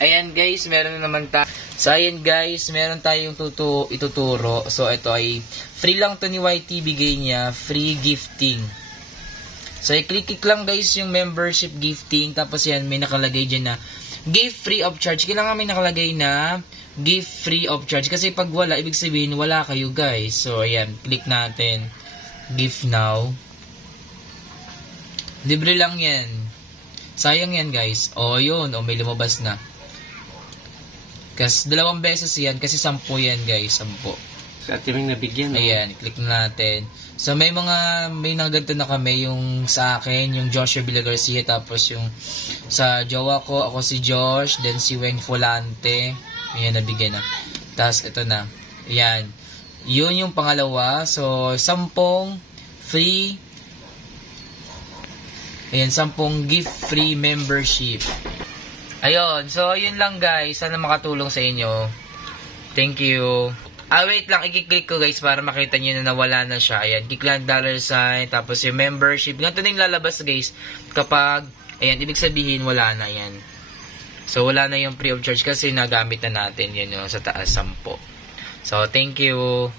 Ayan guys, meron na naman tayo. So ayan guys, meron tayong ituturo. So ito ay free lang to ni YT, bigay niya, free gifting. So i-click lang guys yung membership gifting, tapos yan may nakalagay dyan na gift free of charge. Kailangan may nakalagay na gift free of charge, kasi pag wala, ibig sabihin wala kayo guys. So ayan, click natin gift now. Libre lang yan. Sayang yan guys. O yun, o may lumabas na. Kasi 2 beses yan, kasi 10 yan guys, 10. Sa ating nabigyan. Ayan, click na natin. So may ganito na kami, yung sa akin, yung Joshua Villa Garcia, tapos yung sa jowa ko, ako si Josh, then si Wayne Folante. Ayan, nabigyan na. Tapos ito na. Ayan. Yun yung pangalawa. So 10 free. Ayan, 10 gift free membership. Ayun, so yun lang guys. Sana makatulong sa inyo. Thank you. Wait lang, i-click ko guys para makita nyo na nawala na siya. Ayan, click lang $sign, tapos yung membership. Ganito na yung lalabas guys. Kapag, ayan, ibig sabihin wala na yan. So wala na yung free of charge kasi nagamit na natin yun yung sa taas 10. So thank you.